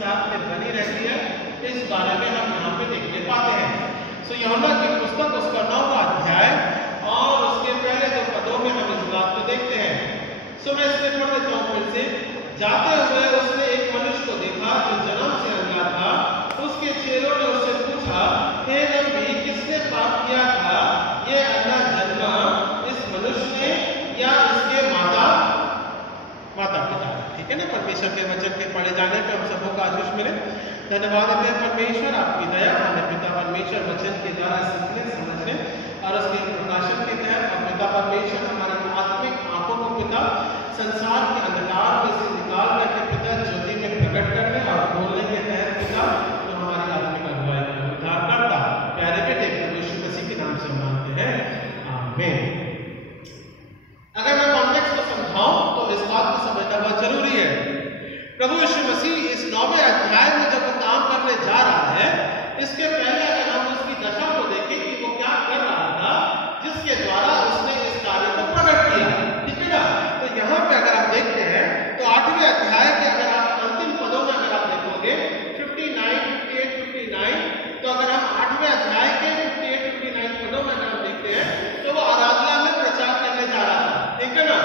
पश्चात में बनी रहती है, इस बारे में हम यहाँ पे देखने पाते हैं। सो यूहन्ना की पुस्तक उसका 9वां अध्याय और उसके पहले 2 पदों में हम इस बात को देखते हैं। सो मैं इससे पढ़ देता हूँ फिर से। जाते हुए उसने एक मनुष्य को देखा जो जन्म से अंधा था। उसके चेलों ने उससे पूछा, हे नबी, किसने पाप किया था, ये अंधा जन्मा, इस मनुष्य ने या इसके माता पिता? ठीक है ना, परमेश्वर के वचन के पढ़े जाने पे हम सबों का आशीष मिले। धन्यवाद देते हैं परमेश्वर, आपकी दया हमें पिता परमेश्वर वचन के द्वारा सीखने समझने और उसके प्रकाशन के तहत, और पिता परमेश्वर हमारी आत्मिक आंखों को पिता संसार के अंधकार में से निकाल करके पिता ज्योति में प्रकट करने और बोलने के तहत पिता तो हमारी आत्मिक अगुवाई का उद्धार करता प्यारे बेटे प्रभु यीशु मसीह के नाम से मांगते हैं, आमीन। अगर मैं कॉन्टेक्स्ट को समझाऊं तो इस बात को समझना बहुत जरूरी है। प्रभु यीशु मसीह इस 9वें अध्याय में जब वो काम करने जा रहा है, इसके पहले अगर हम उसकी दशा को देखें कि वो क्या कर रहा था जिसके द्वारा उसने इस कार्य को प्रकट किया, ठीक है ना। तो यहाँ पे अगर आप देखते हैं तो 8वें अध्याय के अगर आप अंतिम पदों में अगर आप देखोगे 59, 58, 59, तो अगर हम 8वें अध्याय के 58, 59 पदों में अगर हम देखते हैं तो वो आराधना में प्रचार करने जा रहा था, ठीक है ना।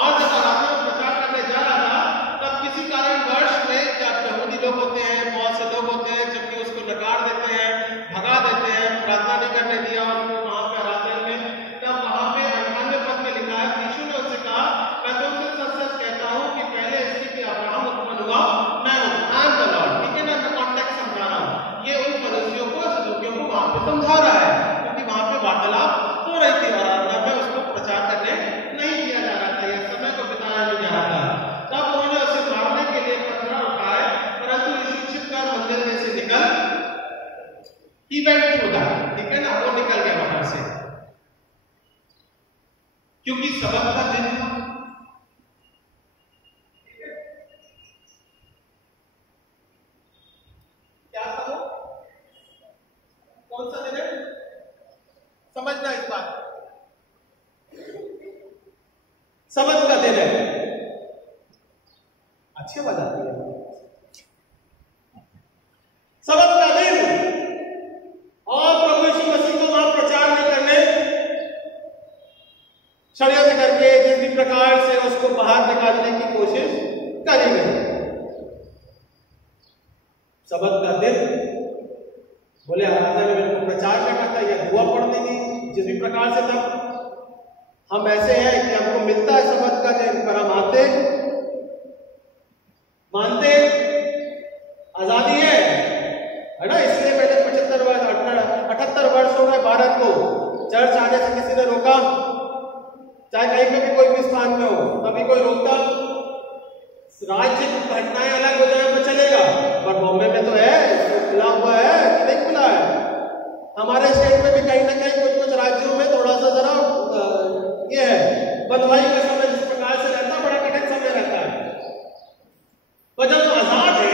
और जब आराधना में प्रचार करने जा रहा था तब किसी कारणवश में जब यहूदी लोग होते हैं, बहुत से लोग होते हैं, जबकि उसको नकार देते हैं, भगा देते हैं, प्रार्थना नहीं करने दिया उसको वहां पे आराधना में, तब वहां पे 98 पद में लिखा है, यीशु ने उनसे कहा, मैं तुमसे सच सच कहता हूं कि पहले इसके कि अब्राहम उत्पन्न हुआ, मैं हूं, आई एम द लॉर्ड। ठीक है ना, मैं कॉन्टेक्स्ट समझा रहा हूं। ये उन फरीसियों को, सदूकियों को वहां पे समझा रहा है, क्योंकि वहां पे वार्तालाप हो रही थी और आराधना में उसको प्रचार करने नहीं दिया जा रहा था, यह समय को बिताया नहीं जा रहा था। तब उन्होंने उसे मारने के लिए पत्थर उठाए, परंतु यीशु छिपकर मंदिर में से निकल, he went through that, ठीक है ना, वो निकल गया वहां से, क्योंकि सबत का दिन था। क्या था वो? कौन सा दिन है? समझना इस बात, सबत का दिन है। अच्छी बात आती है, सबत का दिन, और प्रभु यीशु मसीह को वहां प्रचार नहीं करने, षड्यंत्र करके जिस भी प्रकार से उसको बाहर निकालने की कोशिश करी गई। सबत का दिन बोले आराधना में मेरे को प्रचार करना था या दुआ पढ़नी थी, जिस भी प्रकार से तब हम ऐसे हैं कि हमको मिलता है सबत का दिन, पर हम आते मानते आजादी है ना। इसलिए मैंने 78 वर्ष हो गए भारत को, चर्च आने से किसी ने रोका? चाहे कहीं पे भी कोई भी स्थान में हो, कभी कोई रोकता? राज्य की घटनाएं अलग हो जाए तो चलेगा, पर बॉम्बे में तो है, खुला हुआ है कि नहीं खुला है? हमारे स्टेट में भी कहीं ना कहीं कुछ राज्यों में थोड़ा सा जरा ये है, बंधुआई का समय जिस प्रकार से रहता है, बड़ा कठिन समय रहता है। पर जब आजाद है,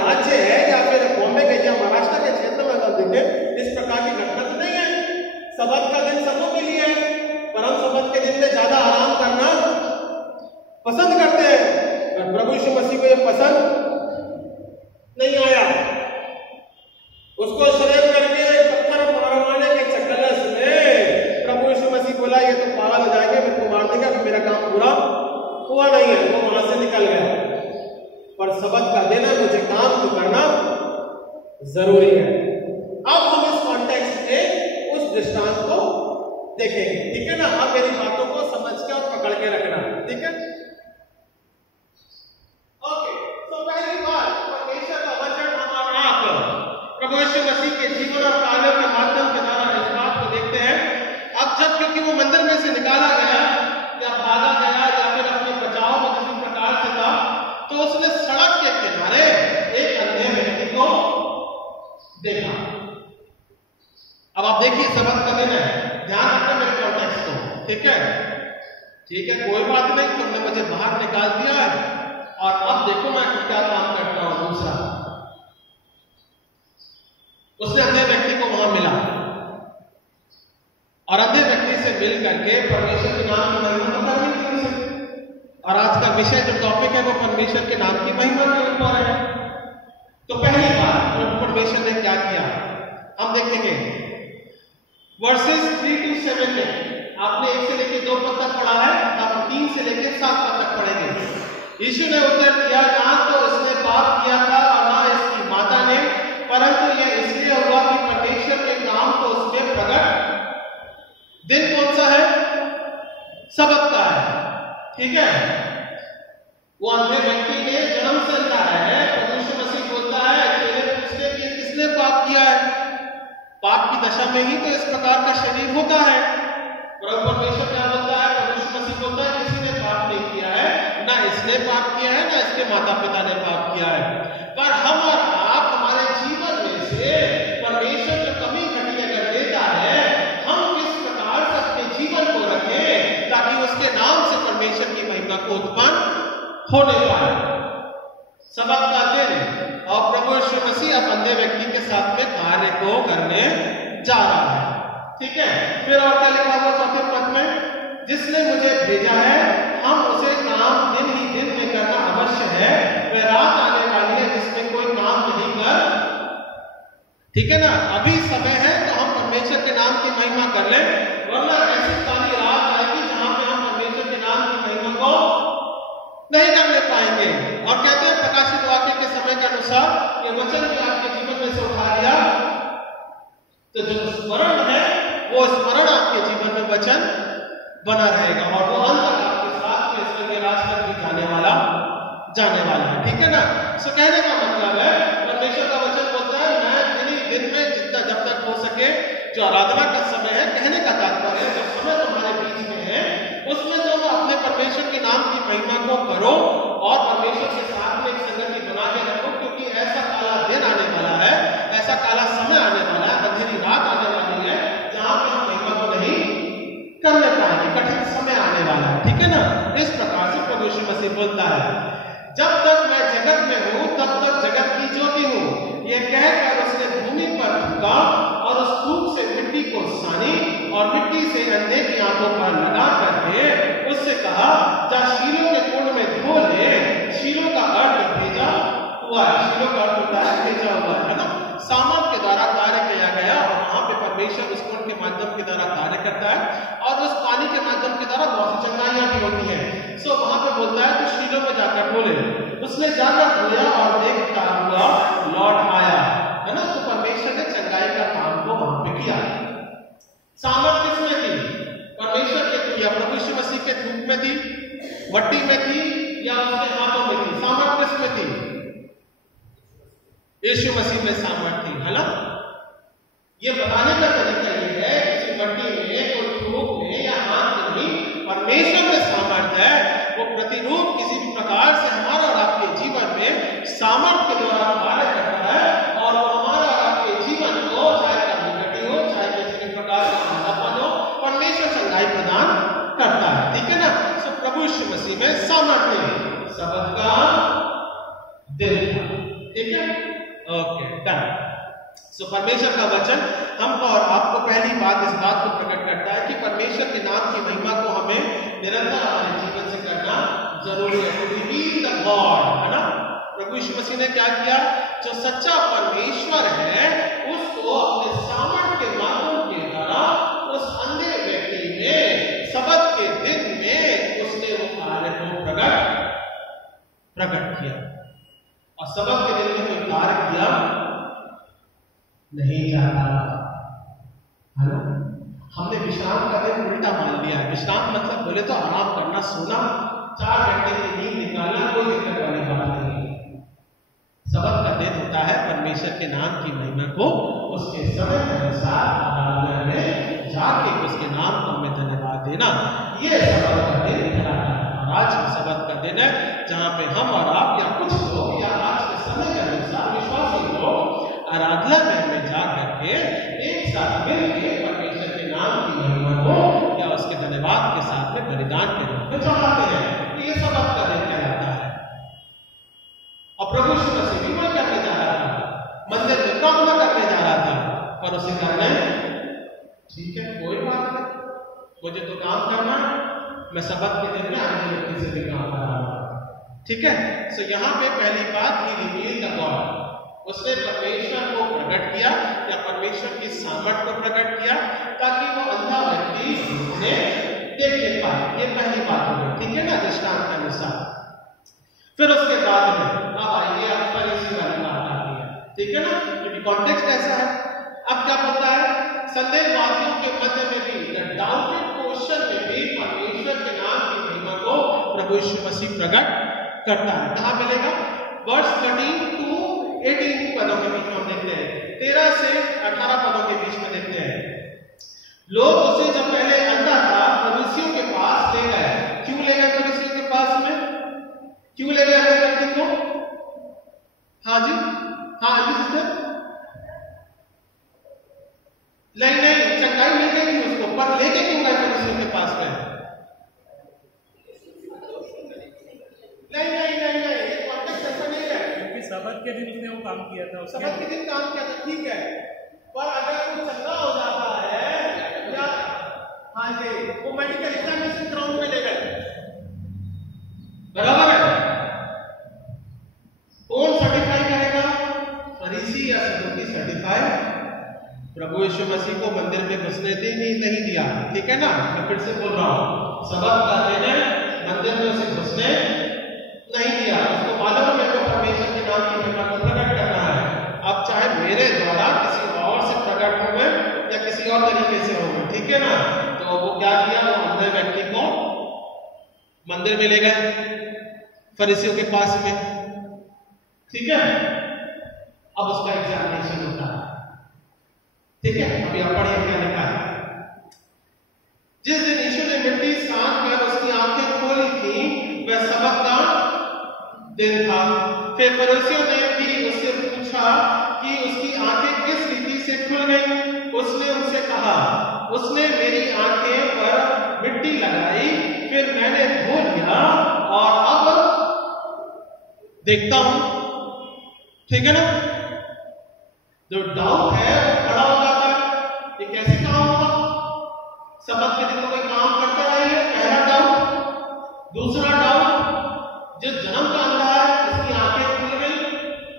राज्य है, या फिर बॉम्बे के या महाराष्ट्र के क्षेत्र में अगर देखें, इस प्रकार की घटना तो नहीं है। सबत का दिन सबों के लिए है, पर हम सबत के दिन में ज्यादा आराम करना पसंद करते हैं, पर प्रभु यीशु मसीह को यह पसंद नहीं आया। उसको श्रेय करके पत्थर मारवाने के चक्कर में प्रभु यीशु मसीह बोला, ये तो पागल हो जाएंगे, मेरे को मार देगा, मेरा काम पूरा हुआ नहीं है, वो वहां से निकल गया। पर सबत का दिन है, मुझे काम तो करना जरूरी है। अब हम इस कॉन्टेक्स्ट में उस दृष्टांत को देखेंगे, ठीक है ना। अब मेरी बातों को समझ के और पकड़ के रखना, ठीक है। ओके, तो पहली बात, परमेश्वर का वचन हमारा आप प्रभु यीशु मसीह के जीवन और कार्यों के माध्यम के द्वारा इस बात को देखते हैं। अब जब क्योंकि वो मंदिर में से निकाला गया या भागा गया या फिर अपने बचाव में किसी प्रकार से था, तो उसने सड़क के किनारे एक अंधे व्यक्ति को देखा। अब आप देखिए, सबत का दिन है, ध्यान रखना मेरे कॉन्टेक्स्ट को, ठीक है। ठीक है, कोई बात नहीं, तुमने मुझे बाहर निकाल दिया है और अब देखो मैं क्या काम करता हूं। दूसरा, उसने अंधे व्यक्ति को वहां मिला और अंधे व्यक्ति से मिल करके परमेश्वर के नाम की महिमा तो करनी थी उसे। और आज का विषय जो टॉपिक है वो परमेश्वर के नाम की महिमा के ऊपर है। यीशु ने उत्तर दिया, ना तो इसने पाप किया था और ना इसकी माता ने, परंतु यह इसलिए हुआ कि परमेश्वर के काम को उसमें प्रकट। दिन कौन सा है? सबत का है, ठीक है। वो अंधे व्यक्ति के जन्म से अंधा है। प्रभु यीशु मसीह बोलता है, चेले पूछते कि किसने पाप किया है? पाप की दशा में ही तो इस प्रकार का शरीर होता है। प्रभु परमेश्वर क्या बोलता है? प्रभु यीशु मसीह बोलता है, किसी ने पाप नहीं किया है, ना इसने पाप किया है, ना इसके माता पिता ने पाप किया है। पर हम और आप हमारे जीवन में से परमेश्वर जो कमी घटी अगर देता है, हम किस प्रकार से अपने जीवन को रखें ताकि उसके नाम से परमेश्वर की महिमा को उत्पन्न होने पाए। सबत का दिन और प्रभु यीशु मसीह अब अंधे व्यक्ति के साथ में कार्य को करने जा रहा है, ठीक है। फिर और क्या लिखा हुआ चौथे पद में? जिसने मुझे भेजा है, हम उसे काम दिन ही दिन में करना अवश्य है। वह रात आने वाली है जिसमें कोई काम नहीं कर, ठीक है ना। अभी समय है तो हम परमेश्वर के नाम की महिमा कर लें, वरना ऐसी काली रात आएगी जहां पे हम परमेश्वर के नाम की महिमा को नहीं करने पाएंगे। और कहते हैं प्रकाशित वाक्य के समय के अनुसार ये वचन भी आपके जीवन में से उठा लिया तो जो स्मरण है वो स्मरण आपके जीवन में वचन बना रहेगा और वो अंत तक आपके साथ में स्वर्गीय राज तक भी जाने वाला है, ठीक है ना। सो कहने का मतलब है, परमेश्वर का वचन बोलता है, मैं दिन में जितना जब तक हो सके जो आराधना का समय है, कहने का तात्पर्य है जो समय तुम्हारे बीच में है उसमें तुम अपने परमेश्वर के नाम की महिमा को करो और परमेश्वर के साथ में एक संगति बना के रखो, क्योंकि ऐसा काला दिन आने वाला है, ऐसा काला समय आने वाला है, अंधेरी रात आने वाली है जहां पे हम महिमा को नहीं करने पाएंगे, कठिन समय आने वाला है, ठीक है ना। इस प्रकार से प्रभु यीशु मसीह बोलता है, जब तक मैं जगत में हूं तब तक जगत की ज्योति हूं। यह कहकर उसने भूमि पर थूका और उस थूक से मिट्टी को सानी और मिट्टी से अंधे की आंखों पर लगा करके उससे कहा, जा शीलो के कुंड में धो ले। शीलो का अर्थ भेजा हुआ है, शीलो का अर्थ होता है भेजा हुआ है ना। सामर्थ के द्वारा कार्य किया गया और वहां पे परमेश्वर उस कुंड के माध्यम के द्वारा कार्य करता है और उस पानी के माध्यम के द्वारा बहुत सी चंगाइयां भी होती है। सो वहां पे बोलता है तो शीलो में जाकर धो ले। उसने जाकर धोया और देखता हुआ लौट आया, है ना। तो परमेश्वर ने चंगाई का काम को वहां पे किया। सामर्थ किसमें थी? परमेश्वर के थी या प्रभु यीशु मसीह के थूक में थी, मट्टी में थी या उसके हाथों में थी? सामर्थ किसमें थी? यीशु मसीह में सामर्थ थी, है ना। ये बताने का तरीका ये है, किसी मट्टी में कोई थूक में या हाथ में नहीं, परमेश्वर में सामर्थ है। वो प्रतिरूप किसी भी प्रकार से हमारा और आपके जीवन में सामर्थ के द्वारा कार्य करता है और वो हमारा और आपके जीवन को, चाहे कभी घटी हो, चाहे किसी भी प्रकार का अंधापन हो, परमेश्वर चंगाई प्रदान करता है, ठीक है ना। सो प्रभु यीशु मसीह में सामर्थ है, सबत का दिन था, ठीक है। Okay, done. सो परमेश्वर का वचन हमको और आपको पहली बात इस बात को प्रकट करता है कि परमेश्वर के नाम की महिमा को हमें निरंतर हमारे जीवन से करना जरूरी है। टू रिवील द गॉड, है ना। प्रभु यीशु मसीह ने क्या किया? जो सच्चा परमेश्वर है उसको अपने सामर्थ के माध्यम के द्वारा उस अंधे व्यक्ति में सबत के दिन में उसने वो कार्य को प्रकट किया और सबत के दिन में कोई कार्य किया नहीं जाता, है ना। हमने विश्राम का दिन उल्टा मान लिया है। विश्राम मतलब बोले तो आराम करना, सोना, 4 घंटे की नींद निकालना कोई दिक्कत वाली बात नहीं है। सबत का दिन होता है परमेश्वर के नाम की महिमा को उसके समय के अनुसार आराधना में जाके उसके नाम को हमें धन्यवाद देना, ये सबत का दिन कहलाता है। और आज सबत का दिन है जहाँ पे हम और आप या कुछ लोग या आज के समय के अनुसार विश्वासी लोग आराधना में हमें जा करके एक साथ मिलकर परमेश्वर के नाम की महिमा को या उसके धन्यवाद के साथ में बलिदान के रूप में चढ़ाते हैं। ये सबत का दिन कहलाता है। और प्रभु यीशु मसीह भी वही करने जा रहा था, मंदिर में प्रार्थना करने जा रहा था, पर उसे करने ठीक है कोई बात नहीं, मुझे तो काम करना, मैं सबत के दिन में अन्य व्यक्ति से भी काम कर रहा था, ठीक है। सो यहाँ पे पहली बात ही रिवील द गॉड, उसने परमेश्वर को प्रकट किया या परमेश्वर की सामर्थ को प्रकट किया ताकि वो अंधा व्यक्ति उन्हें देख ले पाए। ये पहली बात होगी, ठीक है ना, दृष्टांत के अनुसार। फिर उसके बाद में अब आइए आप फरीसी वाली बात आती है, ठीक है ना, क्योंकि कॉन्टेक्स्ट ऐसा है। अब क्या होता है, संदेहवादियों के मध्य में भी, द डाउटेड क्वेश्चन में भी परमेश्वर के नाम की महिमा को प्रभु यीशु मसीह प्रकट करता है। कहां मिलेगा? वर्ष 13 to 18 पदों के बीच में हम देखते हैं, 13 से 18 पदों के बीच में देखते हैं। लोग उसे जब पहले अंधा था फरीसियों के पास ले गए। क्यों ले गए फरीसियों के पास में? क्यों ले गए व्यक्ति को? हाँ जी, हाँ जी सिस्टर, नहीं चंगाई मिल गई थी उसको, पर लेके क्यों गए फरीसियों के पास में? नहीं, कॉन्टेक्स्ट ऐसा नहीं है, क्योंकि सबत के दिन उसने वो काम किया था। सबत के दिन काम किया था, ठीक है, पर अगर वो चंगा हो जाता है या हाँ जी, वो मेडिकल एग्जामिनेशन ग्राउंड में ले गए, बराबर है। कौन सर्टिफाई करेगा? फरीसी या सदूकी सर्टिफाई? प्रभु यीशु मसीह को मंदिर में घुसने नहीं दिया, ठीक है ना, मैं फिर से बोल रहा हूं, सबक का दिन मंदिर में उसे घुसने नहीं दिया। उसको मालूम है मेरे को परमेश्वर के नाम की महिमा को प्रकट करना है, अब चाहे मेरे द्वारा किसी और से प्रकट होवे या किसी और तरीके से होवे, ठीक है ना। तो वो क्या किया, वो अंधे व्यक्ति को मंदिर में ले गए फरीसियों के पास में, ठीक है। अब उसका एग्जामिनेशन होता है, ठीक है। अभी आप पढ़िए क्या लिखा है। जिस दिन यीशु ने मिट्टी सान कर उसकी आंखें खोली थी वह सबक का दिन था। फिर फरीसियों ने भी उससे पूछा कि उसकी आंखें किस रीति से खुल गई। उसने उनसे कहा, उसने मेरी आंखें पर मिट्टी लगाई, फिर मैंने धो लिया और अब देखता हूं, ठीक है ना। जो डाउट है वो खड़ा हो जाता है, ये कैसे काम होगा? सबक के दिन तो कोई काम करते रहिए, पहला डाउट। दूसरा डाउट, जो जन्म का अंधा है इसकी आंखें खुल गई,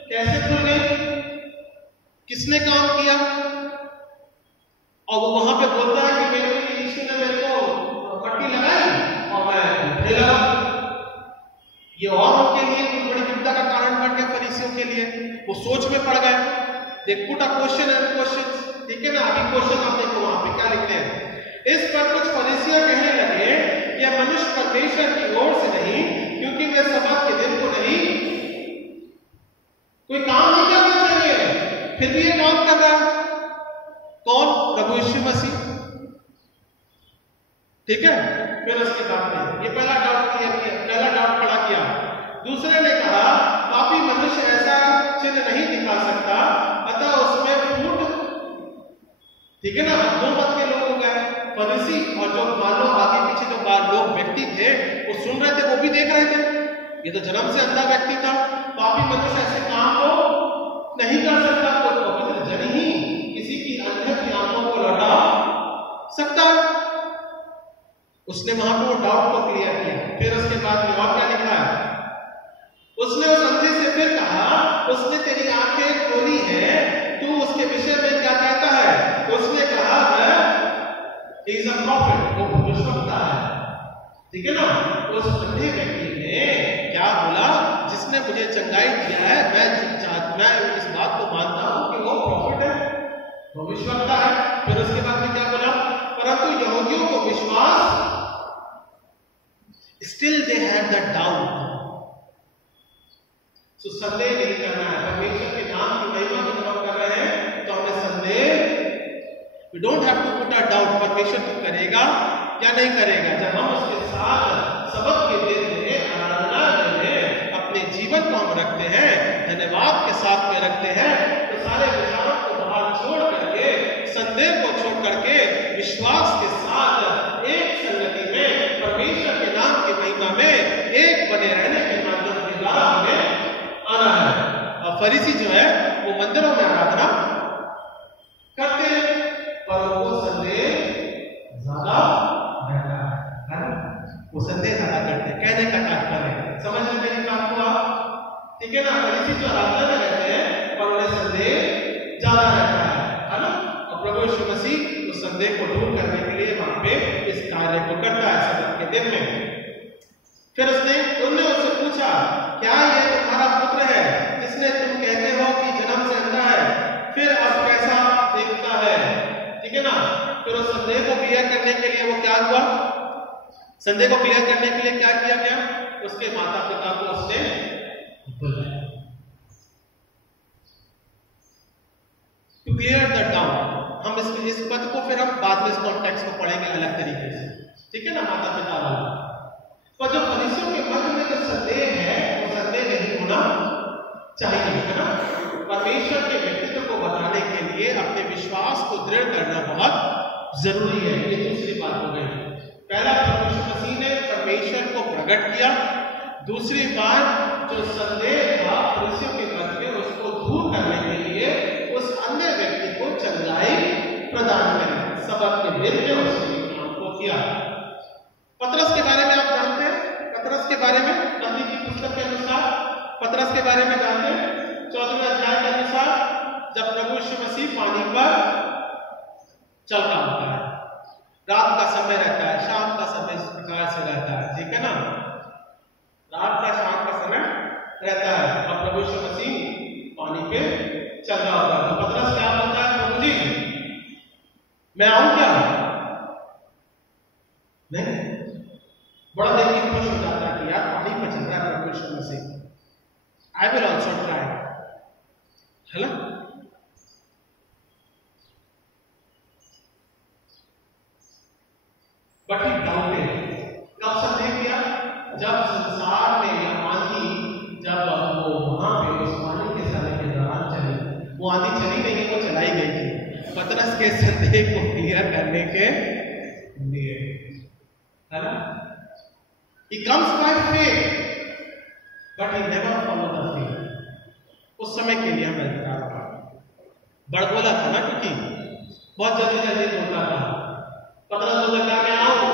कैसे खुल गई, किसने काम किया? और वो वहां पे बोलता है कि मेरे लिए यीशु ने मेरे को पट्टी लगाई और मैं उठने लगा। ये और उनके लिए कोई बड़ी चिंता का कारण बन गया फरीसियों के लिए, वो सोच में पड़ गए। They put a question and questions, ठीक है ना। अभी क्वेश्चन आप देखो वहां पे क्या लिखते हैं। इस पर कुछ फरीसियां कहने लगे कि यह मनुष्य परमेश्वर की ओर से नहीं, क्योंकि वे सबत के दिन को नहीं कोई काम नहीं करना चाहिए, फिर भी ये काम कर रहा है। कौन? प्रभु यीशु मसीह, ठीक है। फिर उसके बाद में ये पहला डाउट खड़ा किया। दूसरे ने कहा, पापी मनुष्य ऐसा चिन्ह नहीं दिखा सकता, अतः उसमें फूट, ठीक है ना। दो मत के लोग हो गए, फरीसी और जो मान लो आगे पीछे जो लोग व्यक्ति थे वो सुन रहे थे, वो भी देख रहे थे। ये तो जन्म से अंधा व्यक्ति था, पापी मनुष्य ऐसे काम को नहीं कर सकता, तो पवित्र जन ही किसी की अंधे की आंखों को लौटा सकता है। उसने वहां पर वो डाउट को क्लियर किया। फिर उसके बाद में और क्या लिखा है, उसने उस अंधे से फिर कहा, उसने तेरी आंखें खोली है, तू उसके विषय में क्या कहता है? उसने कहा, he is a prophet, वो भविष्यवक्ता है, ठीक है ना। उस अंधे व्यक्ति ने क्या बोला, जिसने मुझे चंगाई दिया है, मैं इस बात को मानता हूं कि वो प्रॉफिट है, भविष्यवक्ता है। फिर उसके बाद में क्या बोला, परंतु यहूदियों को विश्वास, still they have that doubt, so संदेह नहीं करना है। परमेश्वर के नाम की महिमा की जब हम कर रहे हैं तो हमें संदेह, we don't have to put a doubt, परमेश्वर तो करेगा या नहीं करेगा। जब हम उसके साथ सबक के दिन में, आराधना में अपने जीवन को हम रखते हैं, धन्यवाद के साथ में रखते हैं, तो सारे विचारों को बाहर छोड़ करके, संदेह को छोड़ करके, विश्वास के साथ एक संगति में परमेश्वर के नाम की महिमा में एक बने रहने के माध्यम के द्वारा हमें आना है। और फरीसी जो है वो मंदिरों में आराधना करते हैं, पर वो संदेह ज्यादा रहता है ना, वो संदेह ज्यादा करते हैं। कहने का तात्पर्य समझ में मेरी बात को आप, ठीक है ना। फरीसी जो आराधना में रहते हैं पर उन्हें संदेह ज्यादा रहता है ना। और प्रभु यीशु मसीह उस संदेह को दूर करने के लिए वहां पे इस कार्य को करता है सबक के दिन में। फिर उन्होंने उससे पूछा, क्या ये तुम्हारा पुत्र है जिसने तुम कहते हो कि जन्म से अंधा है, फिर अब कैसा देखता है? ठीक है ना। फिर उस संदेह को क्लियर करने के लिए वो क्या हुआ, संदेह को क्लियर करने के लिए क्या किया गया, उसके माता पिता को उसने बुलाया टू क्लियर द डाउट। हम इस पद को फिर हम बाद में इस कॉन्टेक्स्ट को पढ़ेंगे अलग तरीके से, ठीक है ना, माता पिता वाला। पर जो फरीसियों के मन में जो संदेह है वो संदेह नहीं होना चाहिए, है ना। परमेश्वर के व्यक्तित्व को बताने के लिए अपने विश्वास को दृढ़ करना बहुत जरूरी है। ये दूसरी बात हो गई। पहला, परमेश्वर मसीह ने परमेश्वर को प्रकट किया। दूसरी बात, जो संदेह था फरीसियों के मन में उसको दूर करने के लिए उस अन्य व्यक्ति को चंगाई प्रदान करी, सबक के दिन में उसने काम को किया। पतरस के बारे में आप जानते हैं, पतरस के बारे में गलती की पुस्तक के अनुसार पतरस के बारे में जानते हैं 14वें अध्याय के अनुसार, जब प्रभु यीशु मसीह पानी पर चल रहा होता है, रात का समय रहता है, शाम का समय इस प्रकार से रहता है, ठीक है ना, रात का शाम का समय रहता है और प्रभु यीशु मसीह पानी पे चल रहा होता है। तो पतरस क्या बोलता है, प्रभु जी मैं आऊं क्या? नहीं, बड़ा देख के खुश हो जाता है कि यार पानी पर चल रहा है प्रभु यीशु मसीह, आई विल ऑल्सो ट्राई, है ना। बट ही डाउटेड, कब संदेह किया? जब संसार में यह आंधी, जब वो वहां पे उस पानी के समय के दौरान चली, वो आंधी चली नहीं, वो चलाई गई थी पतरस के संदेह को क्लियर करने के लिए, है ना। He comes by faith, but he never followed the faith। उस समय के लिए हम इंतजार कर, बड़बोला था ना, क्योंकि बहुत जल्दी बोलता था। पतरस बोलता क्या मैं आऊं,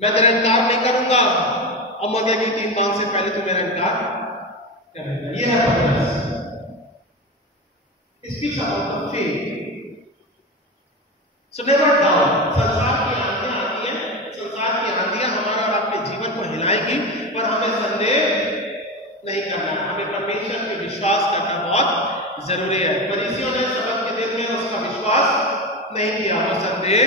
मैं तेरा इनकार नहीं करूंगा, और मर गया कि 3 मांग से पहले तू मेरा इनकार करेगा। ये है पतरस। Speaks about the faith। So never doubt। संसार की आंधियां आती हैं, संसार की आंधियां हमारा और आपके जीवन को हिलाएगी, पर हमें संदेह नहीं करना है, हमें परमेश्वर पे विश्वास करना बहुत जरूरी है। फरीसियों ने सबक के दिन में उसका विश्वास नहीं किया, वो संदेह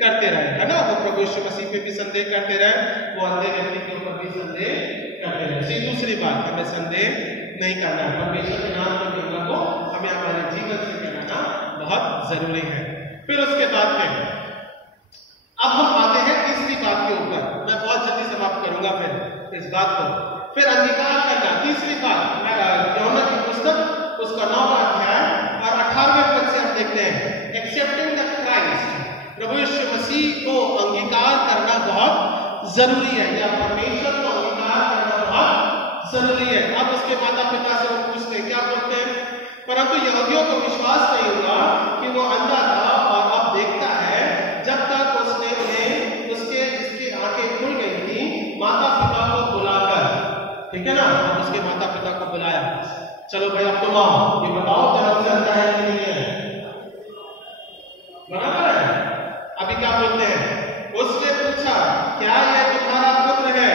करते रहे, है ना। वो प्रभु यीशु मसीह पे भी संदेह करते रहे, वो अंधे व्यक्ति के ऊपर भी संदेह करते रहे। दूसरी बात, हमें संदेह नहीं करना है, परमेश्वर के नाम की महिमा को हमें हमारे जीवन से करना बहुत जरूरी है। फिर उसके बाद में अब हम आते हैं तीसरी बात के ऊपर, मैं बहुत जल्दी समाप्त करूंगा फिर इस बात को। फिर अंगीकार करना, तीसरी बात, यूहन्ना की पुस्तक उसका 9वां अध्याय और 18वें पद से हम देखते हैं, एक्सेप्टिंग द क्राइस्ट। प्रभु यीशु मसीह को अंगीकार करना बहुत जरूरी है, या परमेश्वर को अंगीकार करना बहुत जरूरी है। अब उसके माता पिता से वो पूछते हैं, क्या बोलते हैं, परंतु यहूदियों को विश्वास नहीं हुआ कि वो अंधा था और अब देखता है, जब तक उसने उन्हें जिसकी आंखें खुल गई थी माता पिता को बुलाकर, ठीक है ना, उसके माता पिता को बुलाया, चलो भाई अब तुम आओ, ये बताओ जन्म से अंधा है कि नहीं है, बराबर है। अभी क्या बोलते हैं, उसने पूछा क्या यह तुम्हारा पुत्र है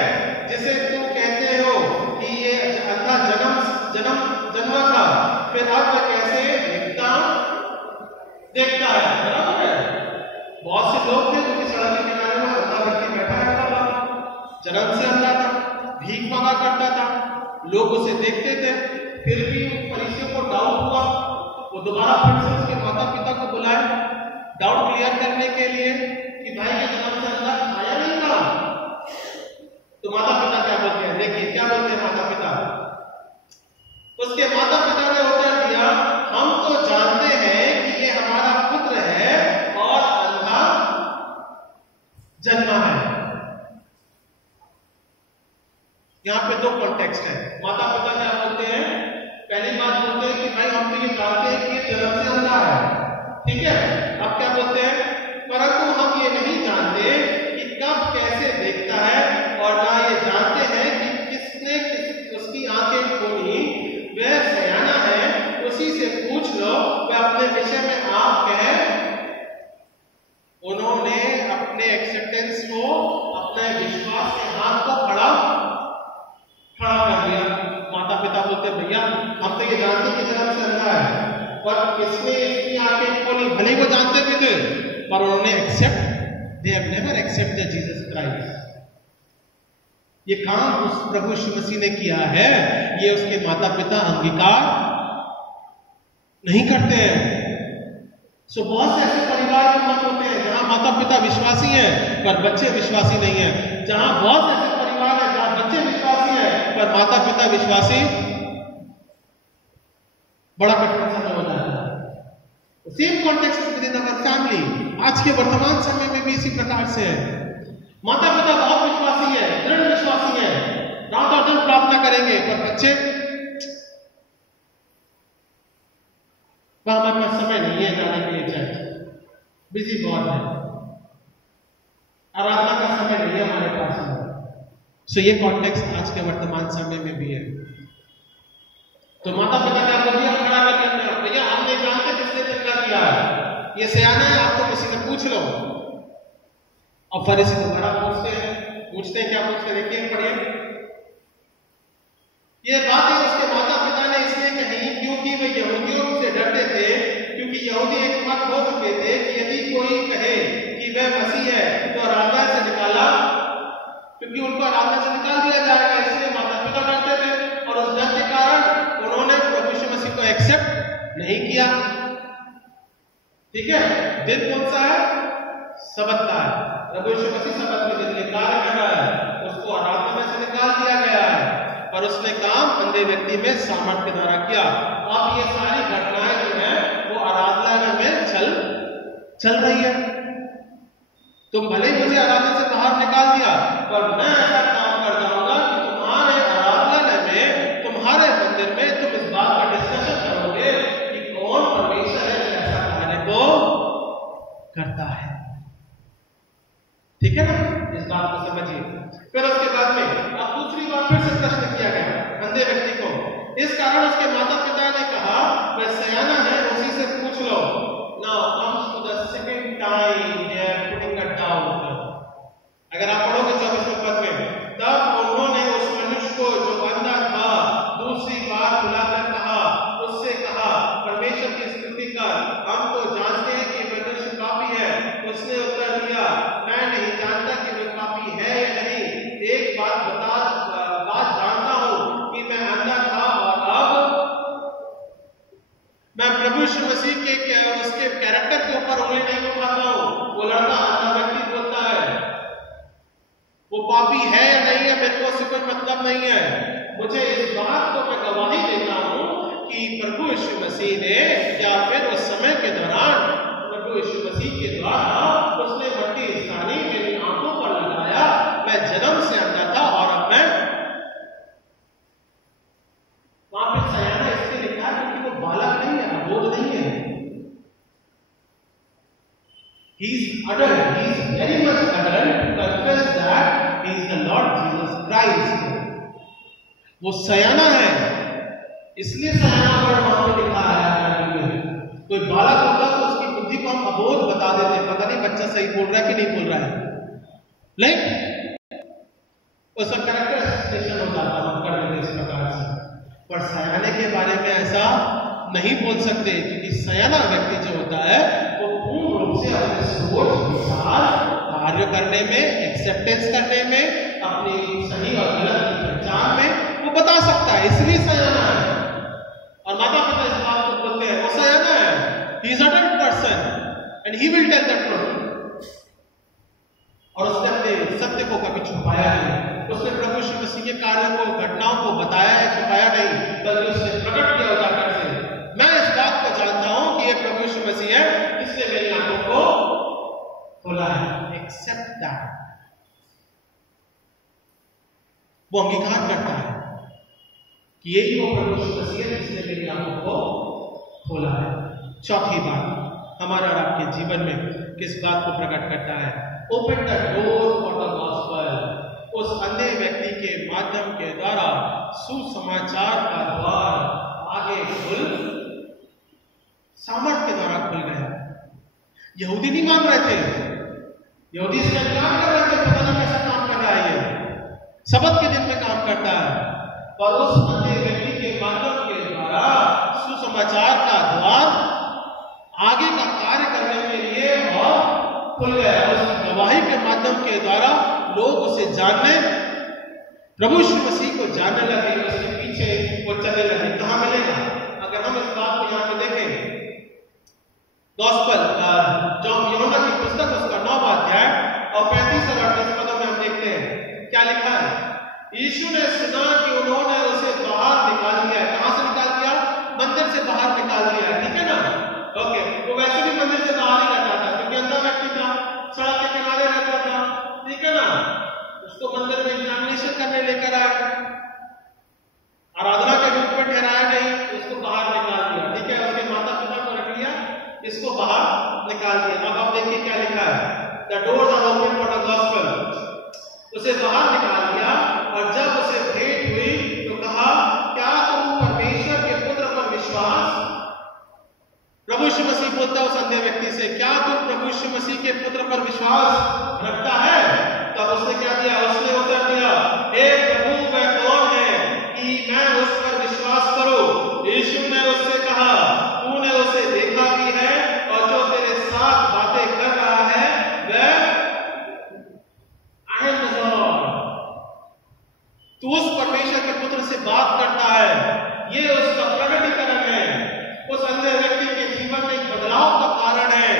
जिसे तुम कहते हो कि ये अंधा जन्मा था, फिर अब कैसे देखता है, बराबर है। बहुत से लोग थे जो कि सड़क के किनारे में अंधा व्यक्ति बैठा रहता था, जन्म से अंधा था, भीख मांगा करता था, लोग उसे देखते थे, फिर भी फरीसियों को डाउट हुआ, वो दोबारा फिर से उसके माता पिता को बुलाए डाउट क्लियर करने के लिए कि भाई के जन्म से अंधा आया नहीं था। तो माता पिता क्या बोलते हैं, देखिए क्या बोलते हैं माता पिता। उसके माता पिता ने उत्तर दिया, हम तो जानते हैं कि ये हमारा पुत्र है और अंधा जन्मा है। यहां पे 2 कॉन्टेक्स्ट है। माता पिता क्या बोलते हैं, पहली बात बोलते हैं कि भाई हम तो ये जानते हैं कि ये जन्म से अंधा है, ठीक है। अब क्या बोलते हैं, परंतु हम ये नहीं जानते कि कब कैसे देखता है, और ना ये जानते हैं कि किसने उसकी आंखें खोली, वह सयाना बोलते हैं भैया हम तो ये जानते कि जन्म से अंधा है, पर इसने इसकी आंखें खोली, भले वो जानते भी थे पर उन्होंने they have never accepted Jesus Christ. ये काम उस प्रभु यीशु मसीह ने किया है, ये उसके माता पिता अंगीकार नहीं करते हैं। सो बहुत से ऐसे परिवार के मत होते हैं जहां माता पिता विश्वासी हैं पर बच्चे विश्वासी नहीं हैं, जहां बहुत ऐसे परिवार है जहां बच्चे विश्वासी हैं पर माता पिता विश्वासी, बड़ा कठिन समय हो जाता है। Same context within our family, आज के वर्तमान समय में भी इसी प्रकार से है। माता पिता बहुत विश्वासी है, दृढ़ विश्वासी है, रात और दिन प्रार्थना करेंगे, पर बच्चे हमारे पास समय नहीं है जाने के लिए चर्च, बिजी बहुत है, आराधना का समय नहीं है हमारे पास। सो ये कॉन्टेक्स्ट आज के वर्तमान समय में भी है। तो माता पिता क्या बोल दिया, खड़ा कर लेते हैं, भैया हम नहीं जानते किसने चंगा किया है, ये सियाना है, आपको किसी से पूछ लो। और फरीसी दोबारा पूछते हैं क्या पूछते हैं, देखिए पढ़िए। ये बात है उसके माता पिता ने इसलिए कही क्योंकि वे यहूदियों से डरते थे, क्योंकि यहूदी एक मत हो चुके थे कि यदि कोई कहे कि वह मसीह है तो आराधना से निकाला, क्योंकि उनको आराधना से निकाल दिया जाएगा, इसलिए माता पिता डरते थे। और उस डर के कारण उन्होंने प्रभु यीशु मसीह को एक्सेप्ट नहीं किया। ठीक है, दिन कौन सा है, सबत का है, प्रभु यीशु मसीह सबत के दिन कार्य कर रहा है, उसको आराधना में से निकाल दिया गया है और उसने काम अंधे व्यक्ति में सामर्थ के द्वारा किया। अब ये सारी घटनाएं जो है वो आराधना में चल रही है। तुम भले ही मुझे आराधना से बाहर निकाल दिया, पर मैं ऐसा काम कर जाऊंगा कि तुम्हारे आराधना में, तुम्हारे मंदिर में तुम इस बात का डिस्कशन करोगे कि कौन परमेश्वर है जो ऐसा कार्य को करता है। ठीक है ना, इस बात को समझिए। फिर उसके बाद में अब दूसरी बार फिर से प्रश्न किया गया अंधे व्यक्ति को। इस कारण उसके माता पिता ने कहा वह सयाना है, उसी से पूछ लो। Now comes to the second time they are putting a doubt. अगर आप पढ़ोगे 24वें पद में, तब उन्होंने उस मनुष्य को जो अंधा था दूसरी बार बुलाकर कहा, उससे कहा परमेश्वर की स्तुति कर, हम तो जानते हैं कि मनुष्य पापी है। उसने उत्तर दिया, मैं नहीं जानता कि वह पापी है या नहीं, एक बात जानता हूं कि मैं अंधा था और अब मैं प्रभु यीशु मसीह के उसके कैरेक्टर के ऊपर उंगली नहीं उठाता हूं। वो लड़का अंधा व्यक्ति बोलता है वो पापी है या नहीं है मेरे को उससे कोई मतलब नहीं है, मुझे इस बात को मैं गवाही देता हूं कि प्रभु यीशु मसीह ने या फिर उस समय के दौरान प्रभु यीशु मसीह के द्वारा उसने मट्टी स्थानी मेरी आंखों पर लगाया, मैं जन्म से अंधा था और अब मैं वहां पे सयाना इसलिए लिखा क्योंकि वो बालक नहीं है, अबोध नहीं है। He is adult, he is very much adult to confess that he is the Lord Jesus Christ. वो सयाना है, इसलिए सयाना वर्ड वहां पे लिखा है। कोई बालक होता तो उसकी बुद्धि को हम अबोध बता देते, पता नहीं बच्चा सही बोल रहा है कि नहीं बोल रहा है, लेकिन उसका कैरेक्टर एसोसिएशन हो जाता, हम कर देते इस प्रकार से। पर सयाने के बारे में ऐसा नहीं बोल सकते, क्योंकि सयाना व्यक्ति जो होता है वो पूर्ण रूप से अपने सोच विचार कार्य करने में, एक्सेप्टेंस करने में, अपनी सही और गलत की पहचान में वो बता सकता है, इसलिए सयाना है। और माता पिता इस बात को बोलते हैं वो सयाना है, he is adult person and he will tell the truth। और उसने अपने सत्य को कभी छुपाया नहीं, उसने प्रभु यीशु मसीह के कार्यों को, घटनाओं को बताया है, छुपाया नहीं, बल्कि उसने प्रकट किया उजागर से। मैं इस बात को जानता हूं कि ये प्रभु यीशु मसीह है, इसलिए मेरी आंखों को खोला है। एक्सेप्ट दैट, वो अंगीकार करता है कि यही वो प्रभु यीशु मसीह है जिसने मेरी आंखों को खोला है। चौथी बात हमारे और आपके जीवन में किस बात को प्रकट करता है, open the door for the gospel. उस अंधे व्यक्ति के माध्यम के द्वारा सुसमाचार का द्वार आगे खुल, सामर्थ के द्वारा खुल गया। यहूदी नहीं मान रहे थे, यहूदी इसका इनकार कर रहे थे, पता नहीं कैसा काम कर रहा है ये, सबत के दिन में काम करता है, पर उस अंधे व्यक्ति के माध्यम के द्वारा सुसमाचार का द्वार आगे का कार्य करने के लिए और खुल गया। उसकी गवाही के माध्यम के द्वारा लोग उसे जानने, प्रभु यीशु मसीह को जानने लगे, उसके पीछे वो चलने लगे। कहाँ मिलेगा? अगर हम इस बात को यहाँ पे देखें, गॉस्पल यूहन्ना की पुस्तक उसका 9वां अध्याय और 35 और 38 पदों में हम देखते हैं क्या लिखा है। यीशु ने सुना कि उन्होंने उसे बाहर निकाल दिया। कहां से निकाल दिया? मंदिर से बाहर निकाल दिया, ठीक है ना? ओके, वो वैसे भी मंदिर से बाहर ही रहता था क्योंकि अंदर व्यक्ति था, सड़क के किनारे रहता था, ठीक है ना? उसको मंदिर में एग्जामिनेशन करने लेकर आए, आराधना के रूप में ठहराया नहीं, उसको बाहर निकाल दिया, ठीक है? उसके माता पिता को रख लिया, इसको बाहर निकाल दिया। अब आप देखिए क्या लिखा है, the doors are open for the gospel. उसे बाहर निकाल दिया और जब उसे भेंट हुई तो कहा, क्या तुम परमेश्वर के पुत्र पर विश्वास? प्रभु यीशु मसीह बोलता है उस अंधे व्यक्ति से, क्या तुम प्रभु यीशु मसीह के पुत्र पर विश्वास रखता है? तब उसने क्या किया? उसने उत्तर दिया, हे प्रभु, वह कौन है कि मैं उस पर विश्वास करूं? यीशु ने उससे कहा, तूने उसे देखा भी है और जो तेरे साथ बातें कर रहा है वह I am the Lord। तू उस परमेश्वर के पुत्र से बात करता है, ये उसका प्रकटीकरण है, उस अंधे व्यक्ति के जीवन में एक बदलाव का कारण है।